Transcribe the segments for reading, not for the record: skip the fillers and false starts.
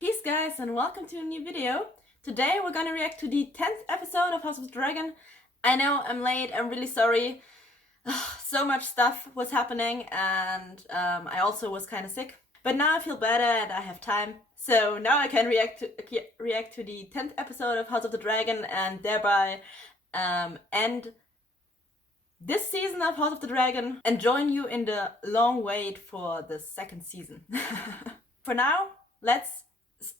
Peace guys and welcome to a new video. Today we're gonna react to the 10th episode of House of the Dragon. I know I'm late, I'm really sorry. So much stuff was happening and I also was kind of sick. But now I feel better and I have time. So now I can react to the 10th episode of House of the Dragon and thereby end this season of House of the Dragon and join you in the long wait for the second season. For now, let's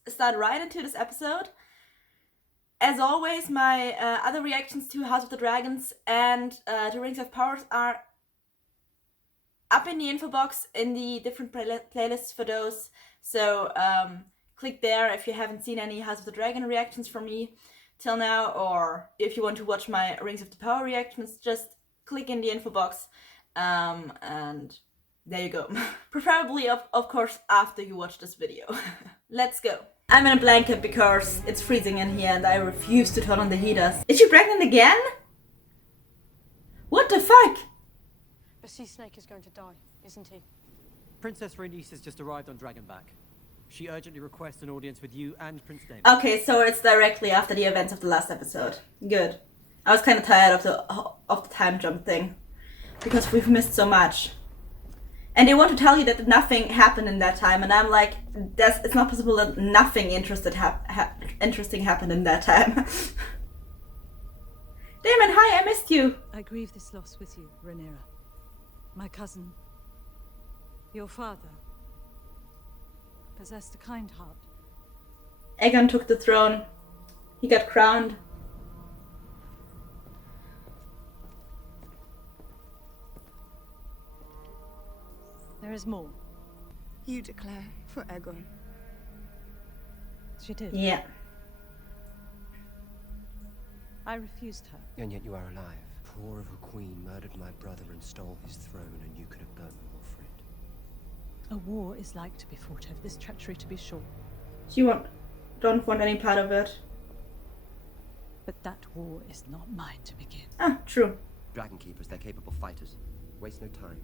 start right into this episode. As always, my other reactions to House of the Dragons and to Rings of Power are up in the info box in the different playlists for those. So click there if you haven't seen any House of the Dragon reactions from me till now, or if you want to watch my Rings of the Power reactions, just click in the info box and there you go. Preferably, of course, after you watch this video. Let's go. I'm in a blanket because it's freezing in here and I refuse to turn on the heaters. Is she pregnant again? What the fuck? The sea snake is going to die, isn't he? Princess Rhaenys has just arrived on Dragonback. She urgently requests an audience with you and Prince Daemon. Okay, so it's directly after the events of the last episode. Good. I was kind of tired of the time jump thing because we've missed so much. And they want to tell you that nothing happened in that time, and I'm like, it's not possible that nothing interesting happened in that time. Daemon, hi, I missed you. I grieve this loss with you, Rhaenyra. My cousin, your father, possessed a kind heart. Aegon took the throne. He got crowned. There is more. You declare for Aegon. She did. Yeah. I refused her. And yet you are alive. Poor of a queen murdered my brother and stole his throne, and you could have burnt more for it. A war is like to be fought over this treachery, to be sure. You don't want any part of it. But that war is not mine to begin. Ah, true. Dragon Keepers, they're capable fighters. Waste no time.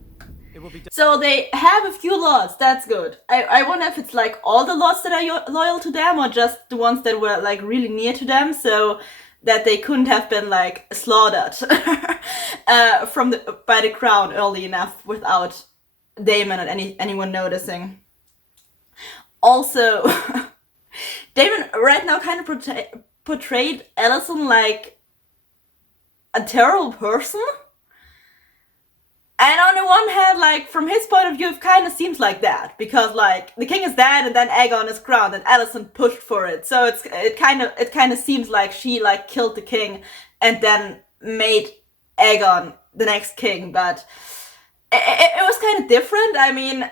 It will be done. So they have a few lords, that's good. I wonder if it's like all the lords that are loyal to them or just the ones that were like really near to them, so that they couldn't have been like slaughtered by the crown early enough without Daemon and anyone noticing. Also, Daemon right now kind of portrayed Alicent like a terrible person. And on the one hand, like, from his point of view, it kind of seems like that. Because, like, the king is dead and then Aegon is crowned and Alicent pushed for it. So it kind of seems like she, like, killed the king and then made Aegon the next king. But it was kind of different. I mean,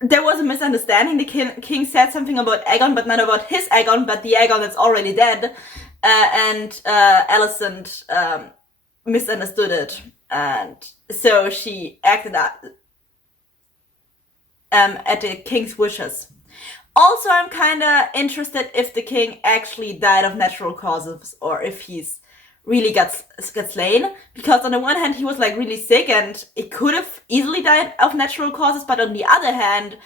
there was a misunderstanding. The king said something about Aegon, but not about his Aegon, but the Aegon that's already dead. And Alicent misunderstood it, and so she acted at the king's wishes. Also, I'm kind of interested if the king actually died of natural causes or if he's really got slain, because on the one hand he was like really sick and he could have easily died of natural causes, but on the other hand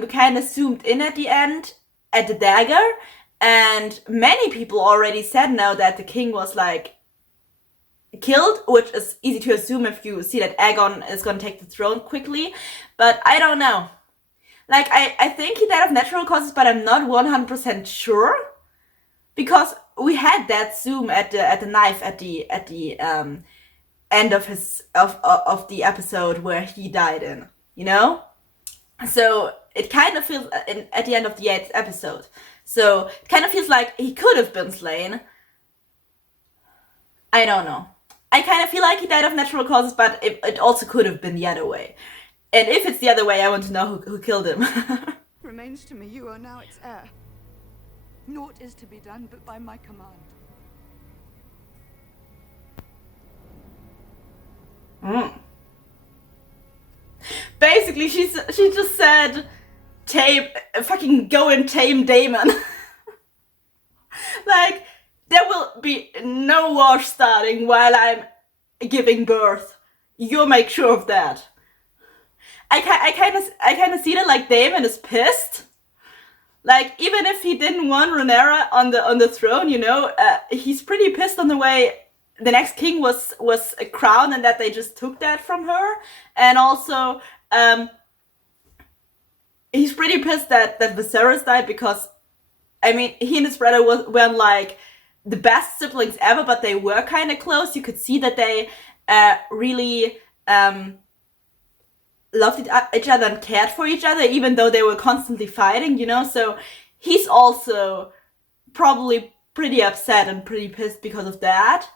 we kind of zoomed in at the end at the dagger, and many people already said now that the king was like killed, which is easy to assume if you see that Aegon is going to take the throne quickly, but I don't know. Like, I think he died of natural causes, but I'm not 100% sure, because we had that zoom at the knife at the end of of the episode where he died in, you know? So it kind of feels at the end of the 8th episode. So it kind of feels like he could have been slain. I don't know. I kind of feel like he died of natural causes, but it also could have been the other way. And if it's the other way, I want to know who killed him. Remains to me, you are now its heir. Naught is to be done but by my command. Basically, she just said, fucking go and tame Daemon. Like, there will be no war starting while I'm giving birth. You make sure of that. I kind of see that like Daemon is pissed. Like even if he didn't want Rhaenyra on the throne, you know, he's pretty pissed on the way the next king was crowned and that they just took that from her, and also he's pretty pissed that Lucerys died because, I mean, he and his brother weren't like the best siblings ever, but they were kind of close. You could see that they really loved each other and cared for each other, even though they were constantly fighting, you know? So he's also probably pretty upset and pretty pissed because of that.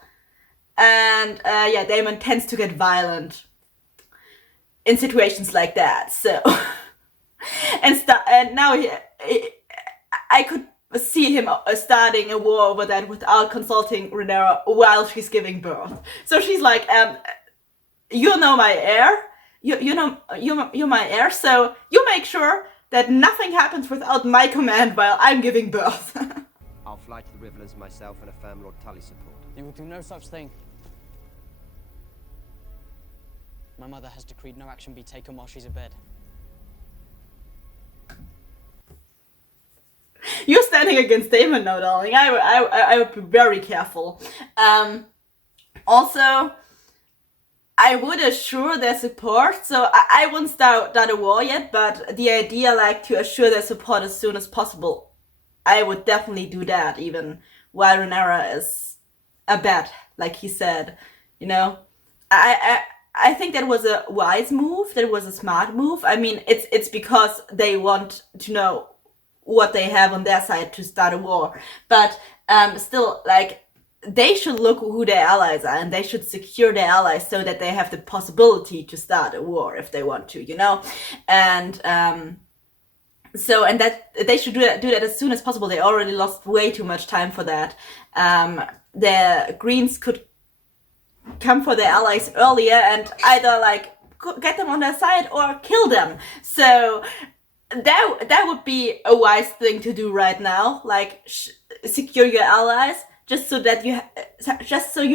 And yeah, Daemon tends to get violent in situations like that. So, and now I could see him starting a war over that without consulting Rhaenyra while she's giving birth. So she's like, you know my heir. You're my heir, so you make sure that nothing happens without my command while I'm giving birth. I'll fly to the Riverlands myself and affirm Lord Tully's support. You will do no such thing. My mother has decreed no action be taken while she's abed. You're standing against Daemon now, darling. I would be very careful. Also, I would assure their support, so I wouldn't start a war yet, but the idea like to assure their support as soon as possible, I would definitely do that even while Rhaenyra is abed, like he said, you know. I think that was a wise move, that was a smart move. I mean, it's because they want to know what they have on their side to start a war, but still, like, they should look who their allies are, and they should secure their allies so that they have the possibility to start a war if they want to, you know? And so, and that they should do that as soon as possible. They already lost way too much time for that. The Greens could come for their allies earlier and either like get them on their side or kill them. So that would be a wise thing to do right now, like secure your allies. Just so that you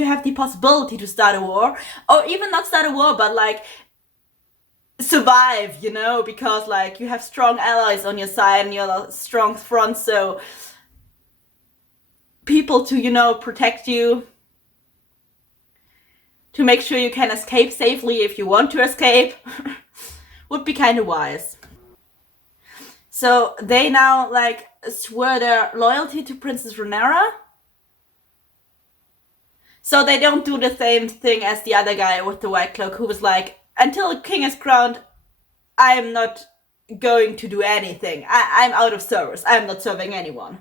have the possibility to start a war, or even not start a war, but like survive, you know, because like you have strong allies on your side and you're a strong front, so people to, you know, protect you, to make sure you can escape safely if you want to escape, would be kind of wise. So they now like swear their loyalty to Princess Rhaenyra. So they don't do the same thing as the other guy with the white cloak who was like, until the king is crowned, I am not going to do anything. I'm out of service. I'm not serving anyone.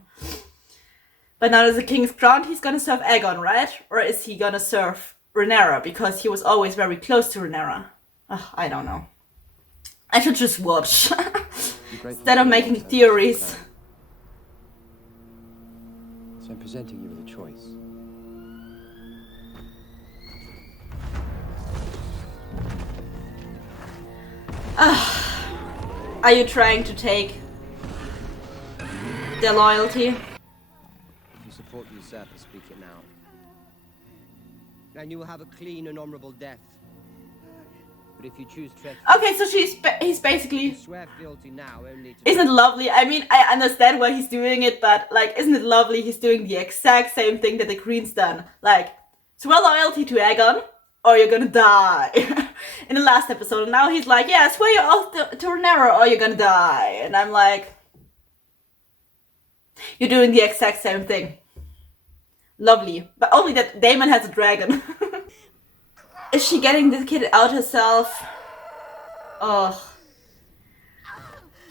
But now that the king is crowned, he's gonna serve Aegon, right? Or is he gonna serve Rhaenyra? Because he was always very close to Rhaenyra. I don't know. I should just watch. Instead of making theories. So I'm presenting you with a choice. Are you trying to take their loyalty? If you support the usurper, speak it now. And you will have a clean and honourable death. But if you choose treachery... Okay, so he's basically... swear fealty now only to... Isn't it lovely? I mean, I understand why he's doing it, but like, isn't it lovely he's doing the exact same thing that the Queen's done? Like, swear loyalty to Aegon, or you're gonna die. In the last episode, and now he's like, yeah, swear your oath to Rhaenyra or you're gonna die. And I'm like, you're doing the exact same thing. Lovely. But only that Daemon has a dragon. Is she getting this kid out herself? Oh.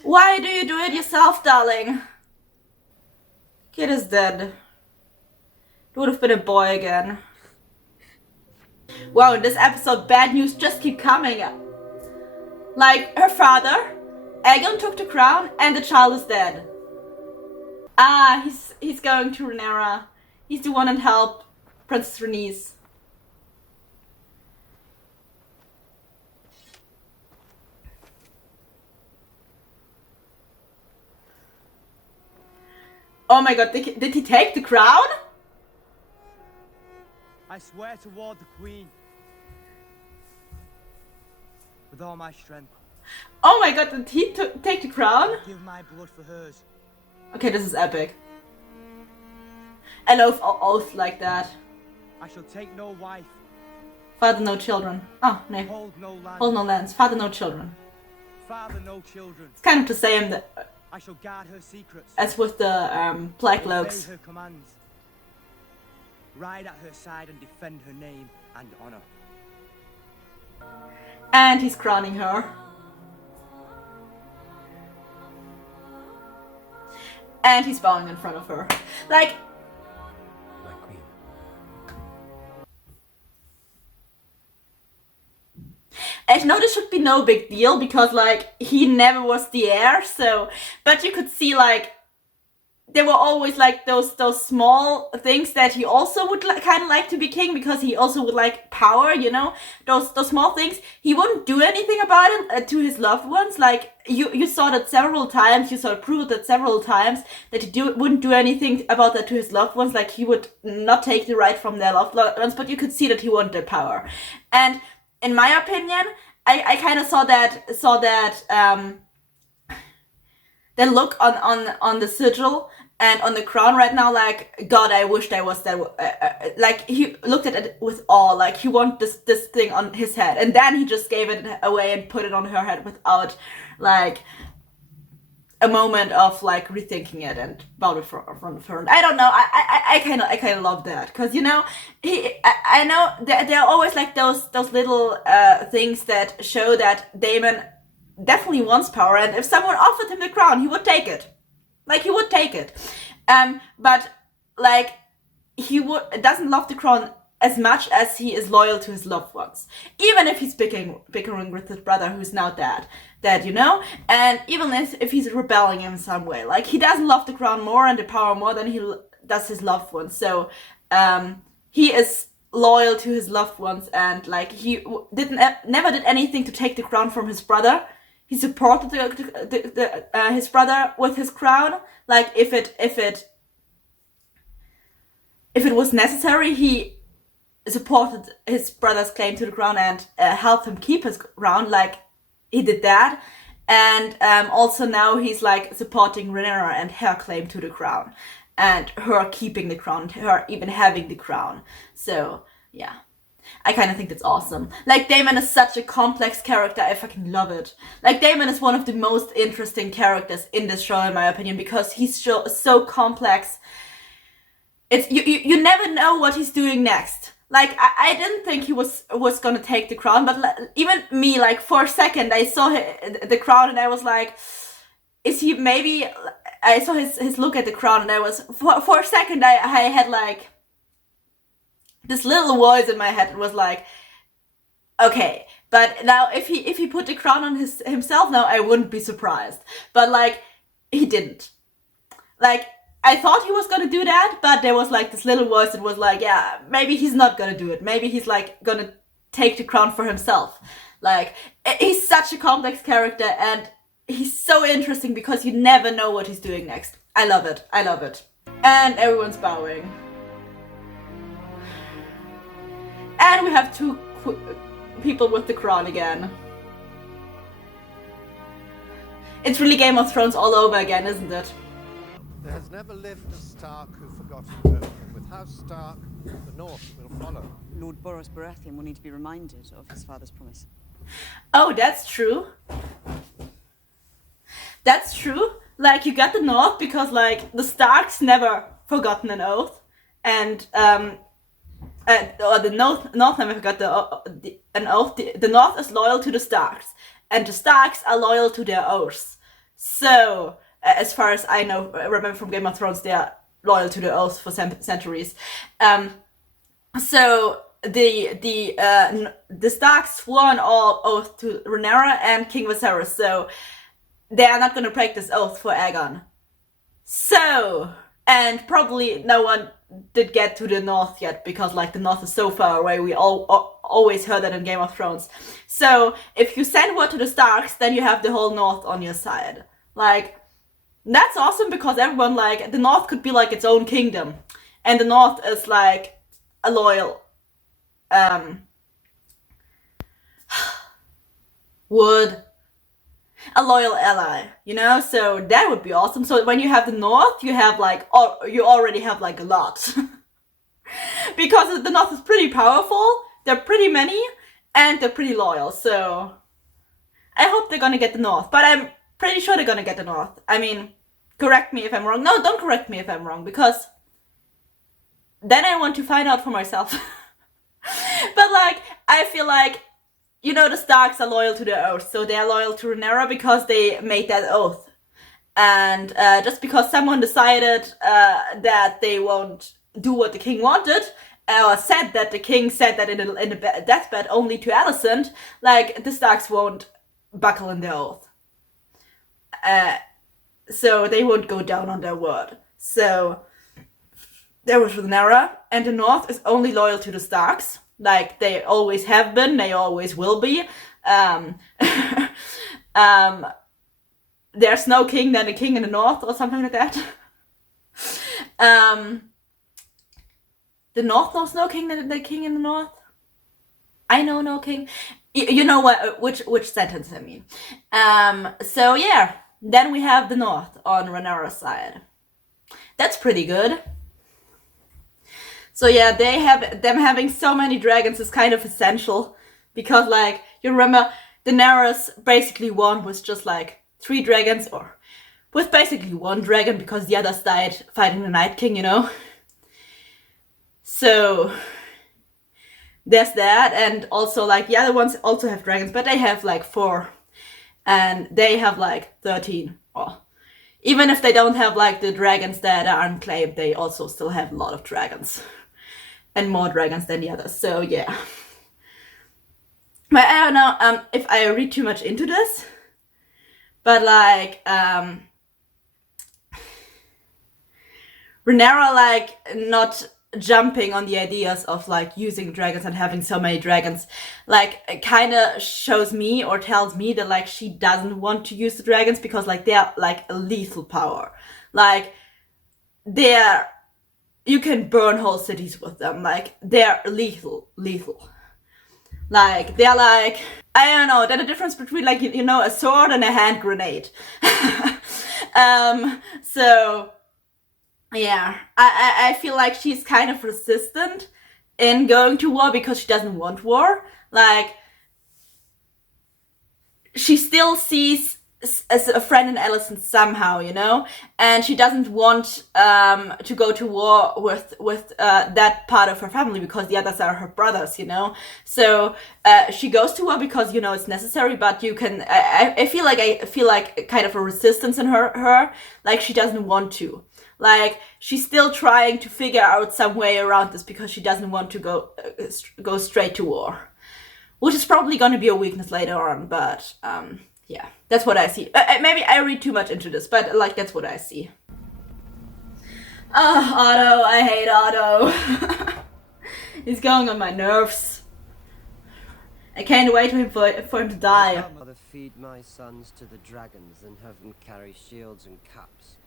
Why do you do it yourself, darling? Kid is dead. It would have been a boy again. Wow, in this episode, bad news just keep coming. Like, her father, Aegon took the crown, and the child is dead. Ah, he's going to Rhaenyra. He's the one that helped Princess Rhaenys. Oh my god, did he take the crown? I swear to ward the Queen with all my strength. Oh my god, did he take the crown? Give my blood for hers. Okay, this is epic. I love oaths like that. I shall take no wife, Father, no children. Oh, no. hold no land, Hold no lands. Father, no children. father no children. It's kind of the same I shall guard her secrets, as with the Black Cloaks. obey her commands, ride at her side and defend her name and honor. And he's crowning her. And he's bowing in front of her. Like, My queen. I know this should be no big deal because, like, he never was the heir, so... But you could see, like, there were always, like, those small things that he also would kind of like to be king because he also would like power, you know? Those small things. He wouldn't do anything about it to his loved ones. Like, you saw that several times, you saw it proved that several times, that he wouldn't do anything about that to his loved ones. Like, he would not take the right from their loved ones, but you could see that he wanted that power. And in my opinion, I kind of saw that the look on the sigil and on the crown right now, like, God, I wished I was that. Like, he looked at it with awe, like he wanted this thing on his head, and then he just gave it away and put it on her head without, like, a moment of, like, rethinking it and bowed it in front of her. And I don't know, I kind of love that, because, you know, I know there are always, like, those little things that show that Daemon definitely wants power, and if someone offered him the crown, he would take it. Like, he would take it. But, like, he doesn't love the crown as much as he is loyal to his loved ones. Even if he's bickering with his brother who's now dead, you know? And even if he's rebelling in some way. Like, he doesn't love the crown more and the power more than he does his loved ones. So, he is loyal to his loved ones, and, like, he never did anything to take the crown from his brother. He supported his brother with his crown. Like, if it was necessary, he supported his brother's claim to the crown and helped him keep his crown. Like, he did that. And also now he's, like, supporting Rhaenyra and her claim to the crown, and her keeping the crown, her even having the crown. So yeah, I kind of think that's awesome. Like, Daemon is such a complex character. I fucking love it. Like, Daemon is one of the most interesting characters in this show, in my opinion, because he's so complex. It's you never know what he's doing next. Like, I didn't think he was gonna take the crown, but even me, like, for a second, I saw the crown and I was like, is he maybe... I saw his look at the crown and I was... For a second, I had, like... this little voice in my head. It was like, okay, but now if he put the crown on himself now, I wouldn't be surprised. But, like, he didn't. Like, I thought he was gonna do that, but there was, like, this little voice that was like, yeah, maybe he's not gonna do it. Maybe he's, like, gonna take the crown for himself. Like, he's such a complex character, and he's so interesting because you never know what he's doing next. I love it. I love it. And everyone's bowing. And we have two people with the crown again. It's really Game of Thrones all over again, isn't it? There has never lived a Stark who forgot an oath, and with House Stark, the North will follow. Lord Boros Baratheon will need to be reminded of his father's promise. Oh, that's true. That's true. Like, you got the North because, like, the Starks never forgotten an oath, and or the North never forgot an oath. The North is loyal to the Starks, and the Starks are loyal to their oaths. So, as far as I know, remember from Game of Thrones, they are loyal to the oaths for centuries. So the Starks swore an oath to Rhaenyra and King Viserys, so they are not going to break this oath for Aegon. So, and probably no one did get to the North yet, because, like, the North is so far away. We always heard that in Game of Thrones. So if you send word to the Starks, then you have the whole North on your side. Like, that's awesome, because everyone, like, the North could be like its own kingdom, and the North is like a loyal would a loyal ally, you know? So that would be awesome. So when you have the North, you have like, you already have like a lot. Because the North is pretty powerful, they're pretty many, and they're pretty loyal. So I hope they're gonna get the North, but I'm pretty sure they're gonna get the North. I mean, correct me if I'm wrong. No, don't correct me if I'm wrong, because then I want to find out for myself. But like, I feel like, you know, the Starks are loyal to their oath, so they're loyal to Rhaenyra because they made that oath. And just because someone decided that they won't do what the king wanted, or said that the king said that in a deathbed only to Alicent, like, the Starks won't buckle in their oath. So they won't go down on their word. So there was Rhaenyra, and the North is only loyal to the Starks. Like, they always have been, they always will be. There's no king than a king in the North, or something like that. The North knows no king than the king in the North. I know no king. You know what? Which sentence I mean. So yeah, then we have the North on Rhaenyra's side. That's pretty good. So yeah, them having so many dragons is kind of essential, because like, you remember Daenerys basically won with just like 3 dragons, or with basically 1 dragon because the others died fighting the Night King, you know. So there's that, and also like the other ones also have dragons, but they have like 4, and they have like 13. Or even if they don't have like the dragons that are unclaimed, they also still have a lot of dragons. And more dragons than the others, so yeah. But I don't know if I read too much into this, but like, Rhaenyra like not jumping on the ideas of like using dragons and having so many dragons, like, it kind of shows me or tells me that like she doesn't want to use the dragons because like they're like a lethal power. Like, you can burn whole cities with them. Like, they're lethal. Like, they're like, I don't know, they're the difference between like, you know, a sword and a hand grenade. So yeah, I feel like she's kind of resistant in going to war because she doesn't want war. Like, she still sees as a friend in Alicent somehow, you know, and she doesn't want to go to war with that part of her family because the others are her brothers, you know. So she goes to war because, you know, it's necessary, but you can I feel like kind of a resistance in her, like she doesn't want to. Like, she's still trying to figure out some way around this because she doesn't want to go straight to war, which is probably going to be a weakness later on, but yeah, that's what I see. Maybe I read too much into this, but like, that's what I see. Oh, Otto, I hate Otto. He's going on my nerves. I can't wait for him to die. I'd rather feed my sons to the dragons than have them carry shields and caps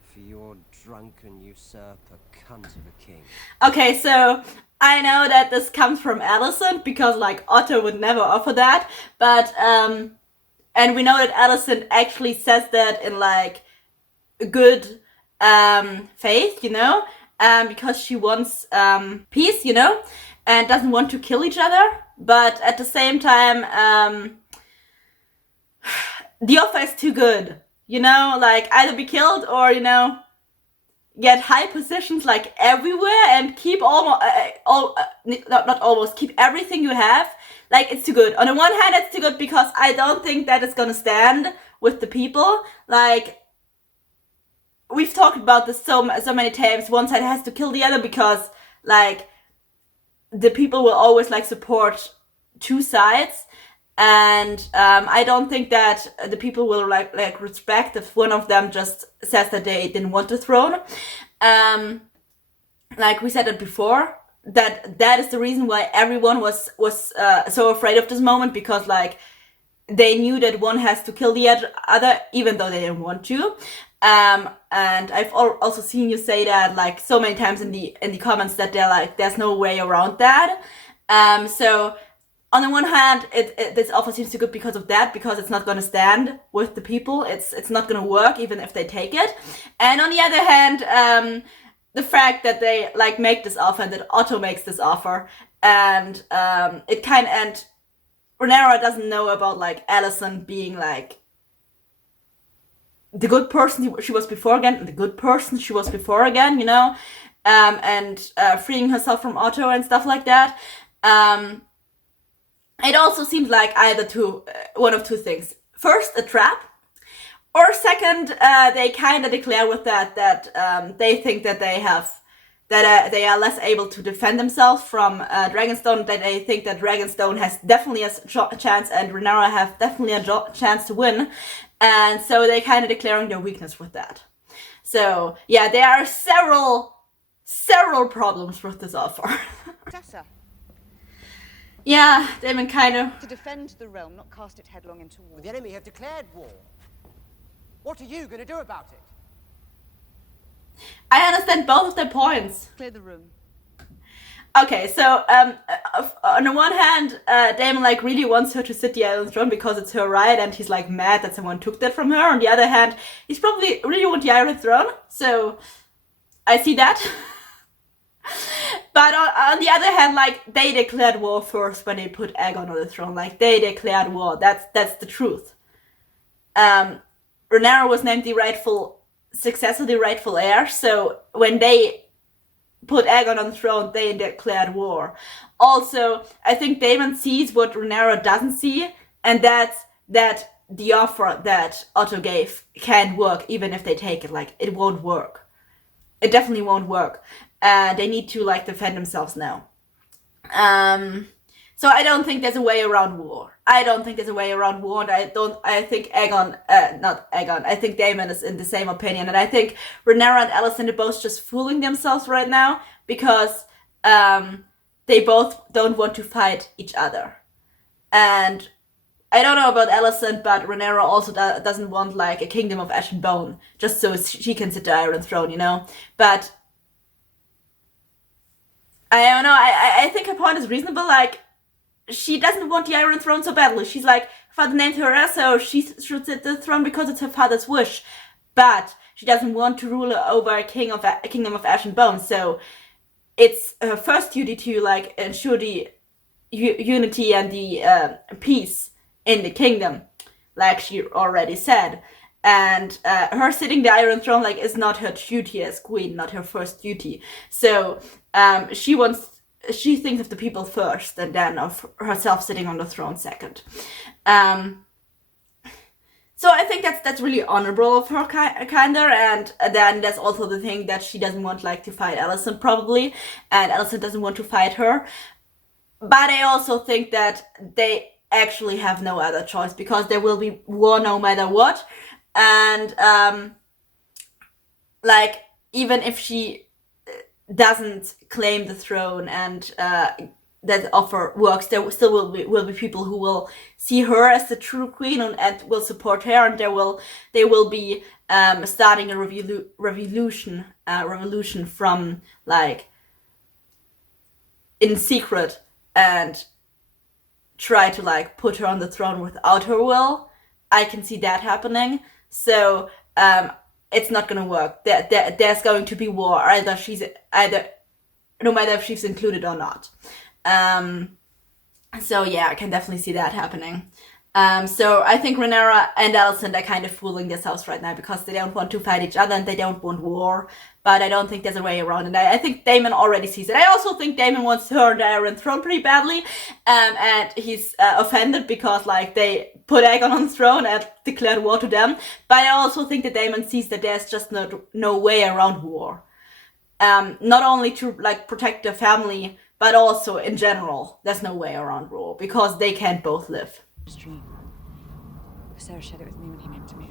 for your drunken usurper cunt of a king. Okay, so I know that this comes from Alicent because like Otto would never offer that, but and we know that Alicent actually says that in like good faith, you know, because she wants peace, you know, and doesn't want to kill each other. But at the same time, the offer is too good, you know, like either be killed or, you know, get high positions like everywhere and keep keep everything you have. Like, it's too good. On the one hand, it's too good because I don't think that it's gonna stand with the people. Like, we've talked about this so many times. One side has to kill the other because, like, the people will always, like, support 2 sides. And I don't think that the people will, like respect if one of them just says that they didn't want the throne. Like we said it before, that is the reason why everyone was so afraid of this moment, because like they knew that one has to kill the other even though they didn't want to. And I've also seen you say that like so many times in the comments that they're like, there's no way around that. So on the one hand, this offer seems too good because of that, because it's not going to stand with the people. It's not going to work even if they take it. And on the other hand, the fact that they like make this offer and that Otto makes this offer, and it kind of, and Rhaenyra doesn't know about like Alicent being like the good person she was before again, and the good person she was before again, you know, and freeing herself from Otto and stuff like that. It also seems like either one of two things. First, a trap, or second, they kind of declare with that they think that they are less able to defend themselves from Dragonstone, that they think that Dragonstone has definitely a chance and Rhaenyra have definitely a chance to win, and so they're kind of declaring their weakness with that. So yeah, there are several problems with this offer. Tessa, Yeah, Daemon kind of... to defend the realm, not cast it headlong into war. The enemy have declared war. What are you going to do about it? I understand both of their points. Clear the room. Okay, so on the one hand, Daemon like really wants her to sit the Iron Throne because it's her right, and he's like mad that someone took that from her. On the other hand, he's probably really want the Iron Throne, so I see that. But on the other hand, like, they declared war first when they put Aegon on the throne. Like, they declared war. That's the truth. Rhaenyra was named the rightful successor, the rightful heir. So when they put Aegon on the throne, they declared war. Also, I think Daemon sees what Rhaenyra doesn't see, and that's that the offer that Otto gave can't work, even if they take it. Like, it won't work. It definitely won't work. They need to like defend themselves now. So I don't think there's a way around war. And I think I think Daemon is in the same opinion. And I think Rhaenyra and Alicent are both just fooling themselves right now because they both don't want to fight each other. And I don't know about Alicent, but Rhaenyra also doesn't want like a kingdom of ash and bone just so she can sit the Iron Throne, you know? But I don't know, I think her point is reasonable. Like, she doesn't want the Iron Throne so badly. She's like, father named her, so she should sit the throne because it's her father's wish. But she doesn't want to rule over a kingdom of ash and bone. So it's her first duty to like ensure the unity and the peace in the kingdom, like she already said. And her sitting the Iron Throne like is not her duty as queen, not her first duty. So she thinks of the people first, and then of herself sitting on the throne second. So I think that's really honorable of her, kinda. And then there's also the thing that she doesn't want like to fight Alicent probably, and Alicent doesn't want to fight her. But I also think that they actually have no other choice, because there will be war no matter what. And like, even if she doesn't claim the throne and that offer works, there still will be people who will see her as the true queen and will support her, and they will be starting a revolution from like in secret and try to like put her on the throne without her will. I can see that happening. So it's not gonna work. There's going to be war, no matter if she's included or not. So yeah, I can definitely see that happening. So I think Rhaenyra and Alicent are kind of fooling themselves right now because they don't want to fight each other and they don't want war. But I don't think there's a way around it. I think Daemon already sees it. I also think Daemon wants her on the Iron Throne pretty badly. And he's offended because like they put Aegon on the throne and declared war to them. But I also think that Daemon sees that there's just no way around war. Not only to like protect their family, but also in general, there's no way around war because they can't both live. Dream. Sarah shared it with me when he named me.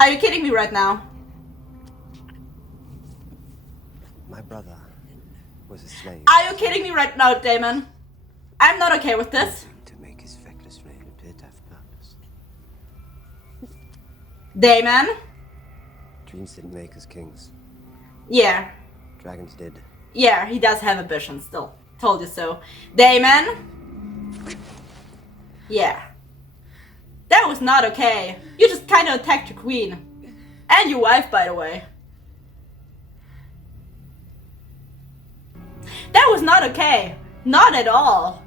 Are you kidding me right now? My brother was a slave. Are you kidding me right now, Daemon? I'm not okay with this. To make his feckless reign appear to have purpose. Daemon? Dreams didn't make us kings. Yeah. Dragons did. Yeah, he does have ambition still. Told you so. Daemon? Yeah. That was not okay. You just kind of attacked your queen. And your wife, by the way. That was not okay. Not at all.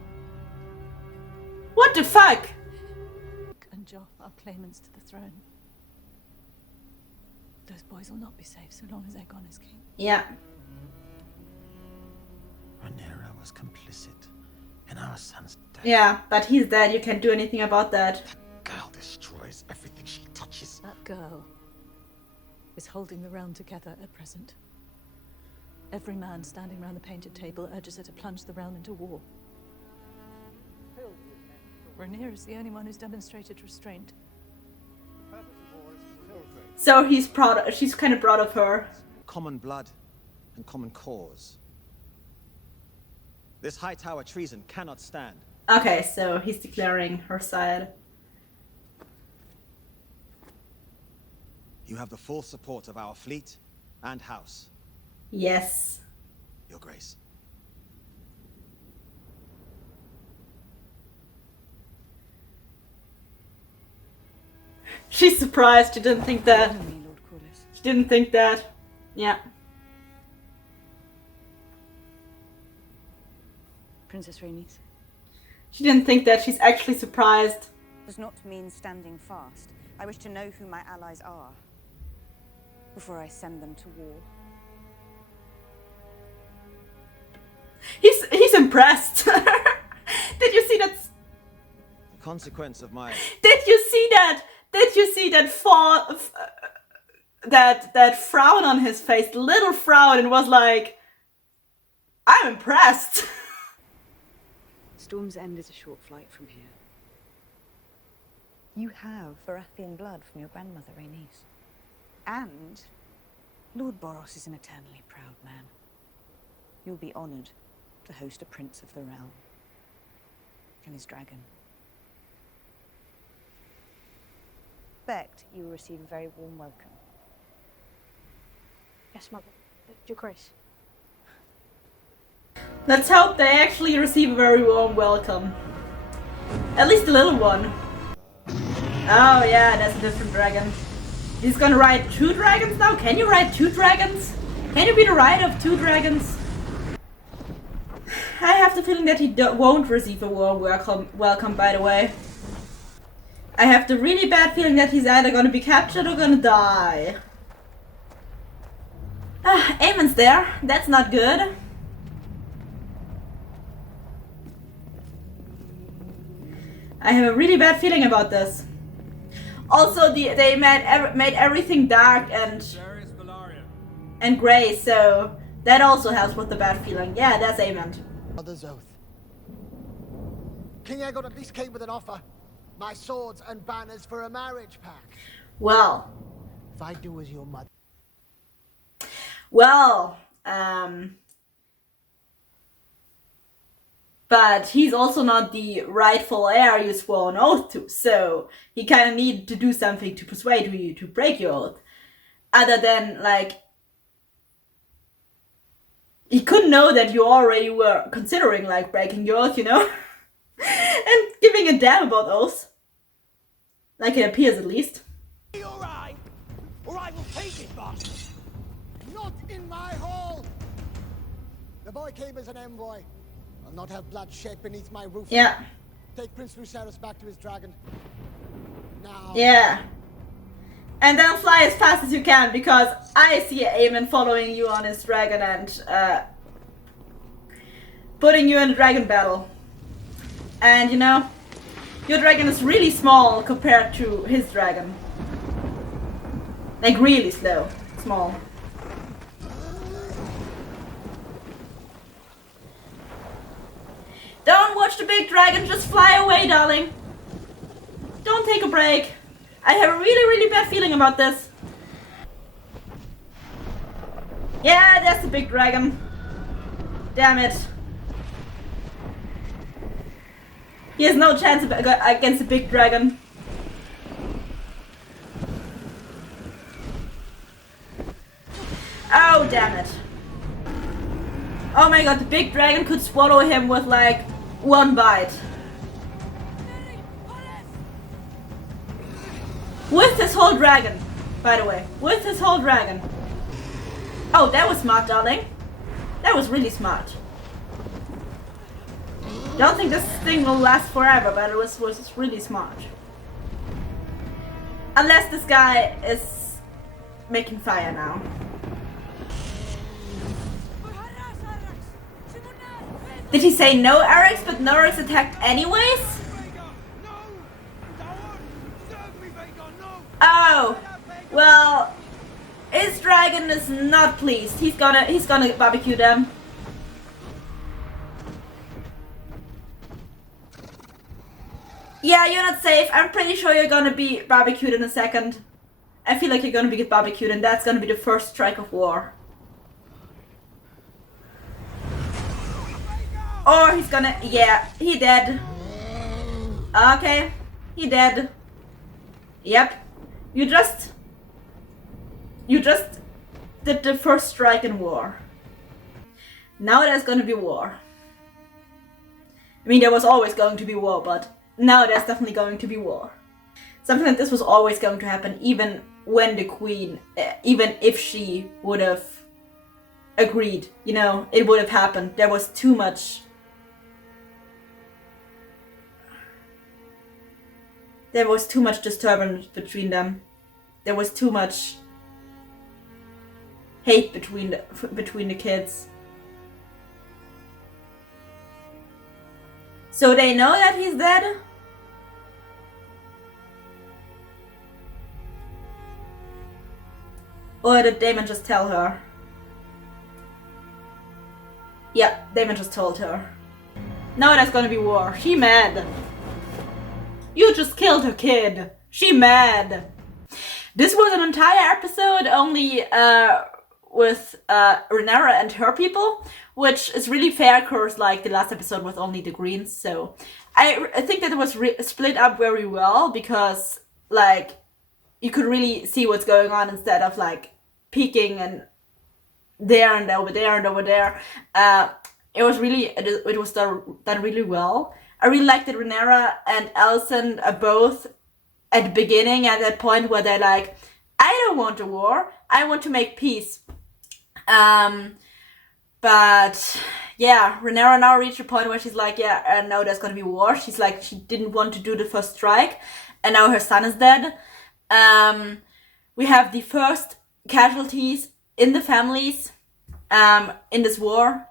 What the fuck? And Joff are claimants to the throne. Those boys will not be safe so long as Aegon is king. Yeah. Rhaenyra was complicit in our son's death. Yeah, but he's dead. You can't do anything about that. That girl destroys everything she touches. That girl is holding the realm together at present. Every man standing round the painted table urges her to plunge the realm into war. Rhaenyra is the only one who's demonstrated restraint. So he's proud. She's kind of proud of her. Common blood and common cause. This high tower treason cannot stand. Okay, so he's declaring her side. You have the full support of our fleet and house. Yes. Your Grace. She's surprised. She didn't think that. Pardon me, Lord Corlys. She didn't think that. Yeah. Princess Rhaenys. She didn't think that. She's actually surprised. Does not mean standing fast. I wish to know who my allies are before I send them to war. He's impressed. Did you see that? The consequence of my... Did you see that? Did you see that that frown on his face? The little frown, and was like, I'm impressed. Storm's End is a short flight from here. You have Baratheon blood from your grandmother, Rhaenys. And Lord Boros is an eternally proud man. You'll be honoured to host a prince of the realm and his dragon. Expect you will receive a very warm welcome. Yes, Mother. Your Grace. Let's hope they actually receive a very warm welcome. At least a little one. Oh yeah, that's a different dragon. He's gonna ride 2 dragons now? Can you ride 2 dragons? Can you be the rider of 2 dragons? I have the feeling that he won't receive a warm welcome, by the way. I have the really bad feeling that he's either gonna be captured or gonna die. Aemon's there. That's not good. I have a really bad feeling about this. Also, they made everything dark and grey, so that also helps with the bad feeling. Yeah, that's Aemon. Mother's oath. King Aegon at least came with an offer. My swords and banners for a marriage pact. Well. If I do as your mother. Well, but he's also not the rightful heir you swore an oath to, so he kind of needed to do something to persuade you to break your oath. Other than, like, he couldn't know that you already were considering, like, breaking your oath, you know? And giving a damn about oaths. Like it appears, at least. Alright, or I will take it, boss. Not in my hall! The boy came as an envoy. I'll not have blood shed beneath my roof. Yeah. Take Prince Lucerys back to his dragon. Now. Yeah. And then fly as fast as you can, because I see Aemon following you on his dragon and putting you in a dragon battle. And you know, your dragon is really small compared to his dragon. Like really small. Don't watch the big dragon, just fly away, darling. Don't take a break. I have a really bad feeling about this. Yeah, that's the big dragon. Damn it. He has no chance against the big dragon. Oh, damn it. Oh my god, the big dragon could swallow him with like 1 bite. whole dragon, by the way. With his whole dragon. Oh, that was smart, darling. That was really smart. Don't think this thing will last forever, but it was really smart. Unless this guy is making fire now. Did he say no, Eric's, but Norix attacked anyways? Oh, well, his dragon is not pleased. He's gonna barbecue them. Yeah, you're not safe. I'm pretty sure you're gonna be barbecued in a second. I feel like you're gonna be barbecued, and that's gonna be the first strike of war. Or he's gonna, yeah, he dead. Okay, he dead. Yep. You just did the first strike in war. Now there's gonna be war. I mean, there was always going to be war, but now there's definitely going to be war. Something like this was always going to happen, even when the queen, even if she would have agreed, you know, it would have happened. There was too much. There was too much disturbance between them. There was too much hate between the kids. So they know that he's dead? Or did Daemon just tell her? Yeah, Daemon just told her. Now there's gonna be war. She mad. You just killed her kid. She mad. This was an entire episode only with Rhaenyra and her people, which is really fair because like the last episode was only the Greens. So I think that it was split up very well because like you could really see what's going on instead of like peeking and there and over there and over there. It was done really well. I really liked that Rhaenyra and Alicent are both at the beginning at that point where they're like, I don't want a war, I want to make peace. But yeah, Rhaenyra now reached a point where she's like, yeah, no, there's gonna be war. She's like, she didn't want to do the first strike, and now her son is dead. We have the first casualties in the families in this war.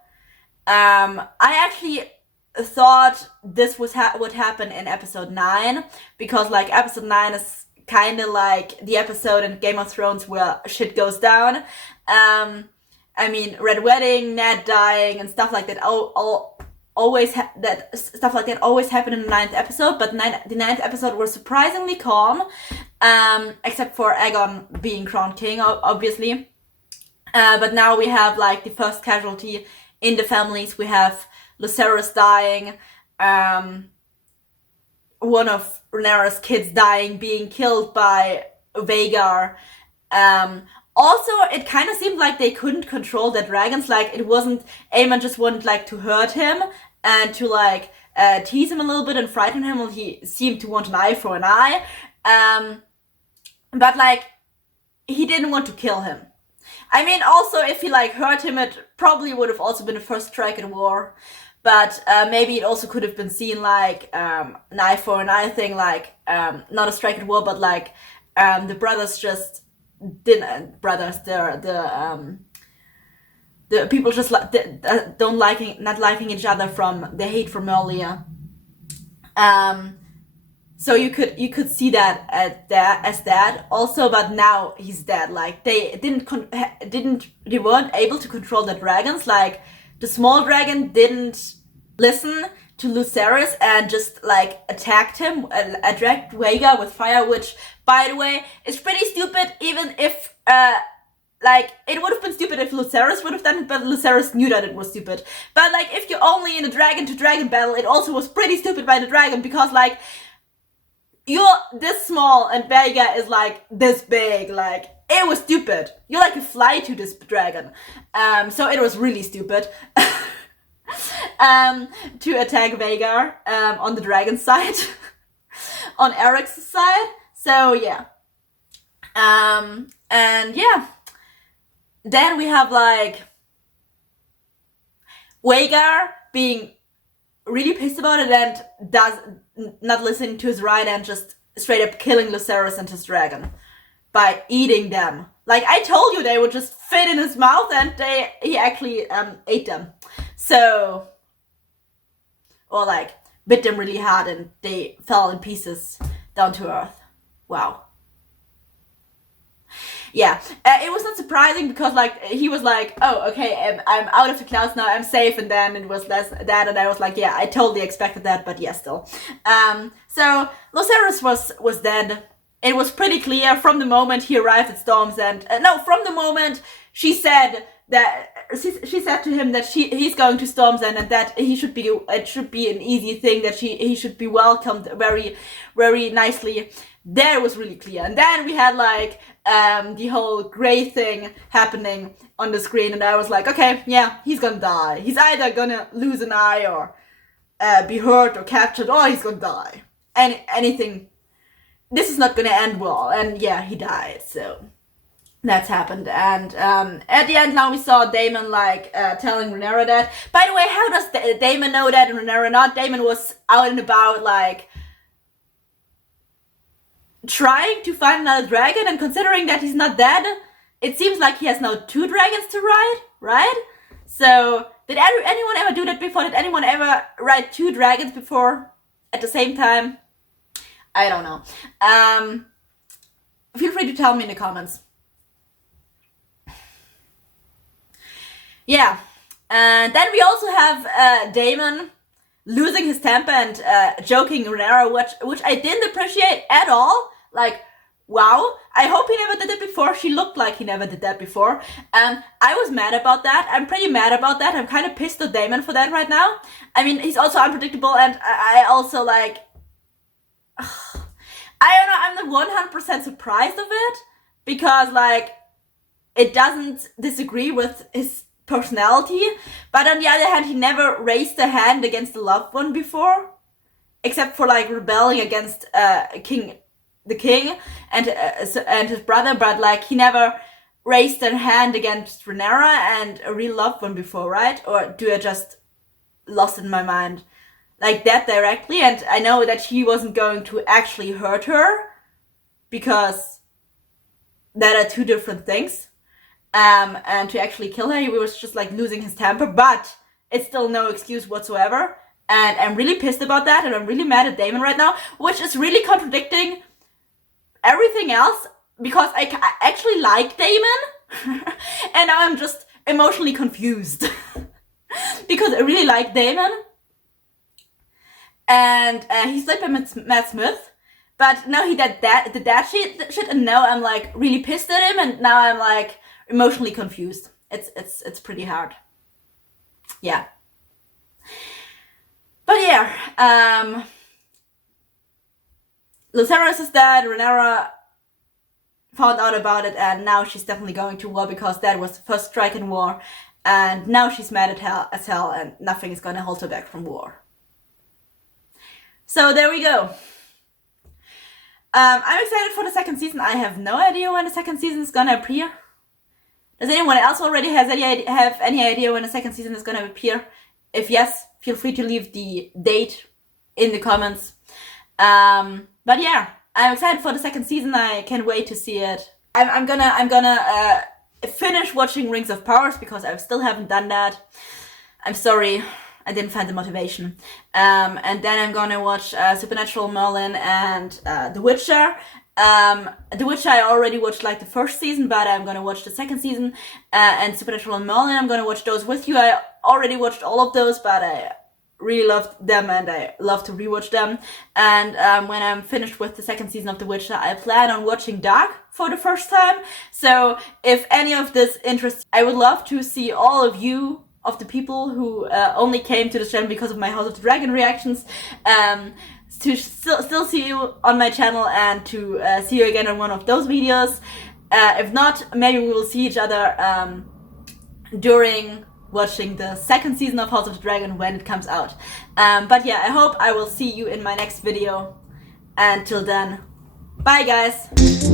I actually thought this would happen in episode 9, because like episode 9 is kind of like the episode in Game of Thrones where shit goes down. I mean, Red Wedding, Ned dying, and stuff like that. Stuff like that always happened in the 9th episode, but the 9th episode was surprisingly calm, except for Aegon being crowned king, obviously. But now we have like the first casualty in the families. We have Lucerys dying, one of Rhaenyra's kids dying, being killed by Vhagar. Also, it kind of seemed like they couldn't control the dragons. Like, it wasn't, Aemon just wanted like to hurt him and to like tease him a little bit and frighten him, and he seemed to want an eye for an eye. But like, he didn't want to kill him. I mean, also, if he like hurt him, it probably would have also been a first strike in war. But maybe it also could have been seen like an eye for an eye thing, like not a strike at war, but like the brothers just didn't. The people just not liking each other from the hate from earlier. So you could see that as that also, but now he's dead. Like they weren't able to control the dragons. Like the small dragon didn't listen to Lucerys and just like attacked him, attacked Vhagar with fire, which by the way is pretty stupid. Even if like it would have been stupid if Lucerys would have done it, but Lucerys knew that it was stupid. But like if you're only in a dragon to dragon battle, it also was pretty stupid by the dragon, because like you're this small and Vhagar is like this big. Like it was stupid. You're like a fly to this dragon. So it was really stupid to attack Vhagar on the dragon side, on Eric's side. So yeah, And yeah, then we have like Rhaegar being really pissed about it and does not listening to his right and just straight up killing Lucerys and his dragon by eating them. Like, I told you they would just fit in his mouth, and he actually ate them. So, or like bit them really hard and they fell in pieces down to earth. Wow. Yeah, it was not surprising because like he was like, oh, okay, I'm out of the clouds now, I'm safe, and then it was less that, and I was like, yeah, I totally expected that, but yeah, still. So Lucerys was dead. It was pretty clear from the moment he arrived at Storm's End. No, from the moment she said that she said to him that he's going to Storm's End and that it should be an easy thing, that he should be welcomed very, very nicely. There was really clear. And then we had like the whole Grey thing happening on the screen, and I was like, okay, yeah, he's gonna die. He's either gonna lose an eye or be hurt or captured, or he's gonna die. Anything. This is not gonna end well. And yeah, he died. So that's happened. And at the end now we saw Daemon like telling Rhaenyra that. By the way, how does Daemon know that and Rhaenyra not? Daemon was out and about like trying to find another dragon, and considering that he's not dead, it seems like he has now 2 dragons to ride, right? So did anyone ever do that before? Did anyone ever ride 2 dragons before at the same time? I don't know. Feel free to tell me in the comments. Yeah, and then we also have Daemon losing his temper and joking Rhaenyra, which I didn't appreciate at all. Like, wow, I hope he never did it before. She looked like he never did that before. I was mad about that. I'm pretty mad about that. I'm kind of pissed at Daemon for that right now. I mean, he's also unpredictable, and I also like, I don't know, I'm not 100% surprised of it, because like, it doesn't disagree with his personality, but on the other hand, he never raised a hand against a loved one before, except for like rebelling against the king and his brother, but like he never raised a hand against Rhaenyra and a real loved one before, right? Or do I just lost in my mind like that directly? And I know that he wasn't going to actually hurt her, because that are 2 different things. And to actually kill her, he was just like losing his temper, but it's still no excuse whatsoever. And I'm really pissed about that, and I'm really mad at Daemon right now, which is really contradicting everything else, because I actually like Daemon, and now I'm just emotionally confused because I really like Daemon, and he slept with Matt Smith, but now he did that shit, and now I'm like really pissed at him, and now I'm like emotionally confused. It's pretty hard. Yeah. But yeah, Lucerys is dead. Rhaenyra found out about it, and now she's definitely going to war, because that was the first strike in war, and now she's mad as hell, and nothing is gonna hold her back from war. So there we go. I'm excited for the second season. I have no idea when the second season is gonna appear. Does anyone else already have any idea when the second season is gonna appear? If yes, feel free to leave the date in the comments. But yeah, I'm excited for the second season. I can't wait to see it. I'm gonna finish watching Rings of Powers, because I still haven't done that. I'm sorry, I didn't find the motivation. And then I'm gonna watch Supernatural, Merlin, and The Witcher. The Witcher I already watched like the first season, but I'm gonna watch the second season. And Supernatural and Merlin, I'm gonna watch those with you. I already watched all of those, but I really loved them, and I love to rewatch them. And when I'm finished with the second season of The Witcher, I plan on watching Dark for the first time. So if any of this interests, I would love to see all of you, of the people who only came to this channel because of my House of the Dragon reactions, to still see you on my channel, and to see you again on one of those videos. If not, maybe we will see each other during watching the second season of House of the Dragon when it comes out. But yeah, I hope I will see you in my next video. Until then, bye guys!